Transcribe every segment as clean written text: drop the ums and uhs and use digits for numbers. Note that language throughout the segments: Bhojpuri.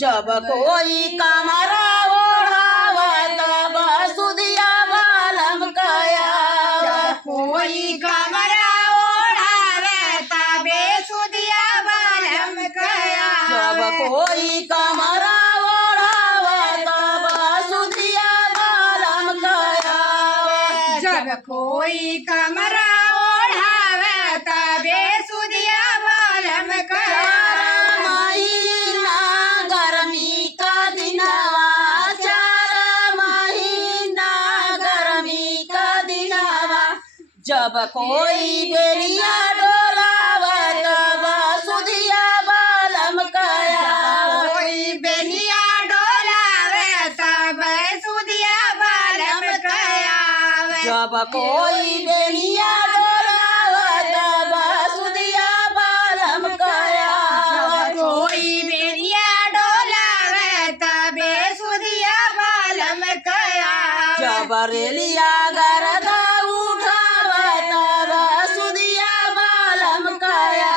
जब कोई कमरा ओढ़ावत बसुदिया बालम कया कोई कमरा ओढ़ावे तबे सुदिया बालम कया जब कोई कमरा ओढ़ावत बसुदिया बालम कया जब कोई कमरा ओढ़ावे तबे सुदिया बालम कया महीना गर्मी का दिनवा 4 महीना गर्मी का दिनवा जब कोई बेरिया डोलावत बसुदिया बालम कया कोई बेनिया डोलावे तबे सुदिया बालम कया जब कोई बेरिया डोलावत बसुदिया बालम कया कोई बेनिया डोलावे तबे सुदिया बालम कया जब रेलिया गरदा उठावत बसुदिया बालम कया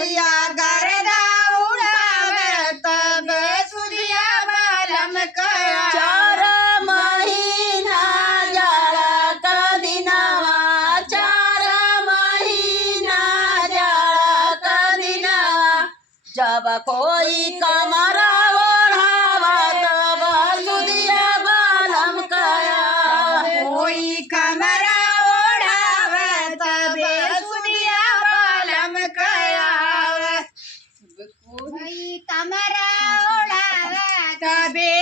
लिया गरदा उड़ावे तबे सुदिया बालम कया 4 महीना जाड़ा का दिनवा 4 महीना जाड़ा का दिनवा जब कोई कमरा ओढ़ावत बसुदिया बालम कया कोई कमरा ओढ़ावे तबे सुदिया बालम कया कोई कमरा ओढ़ावे तबे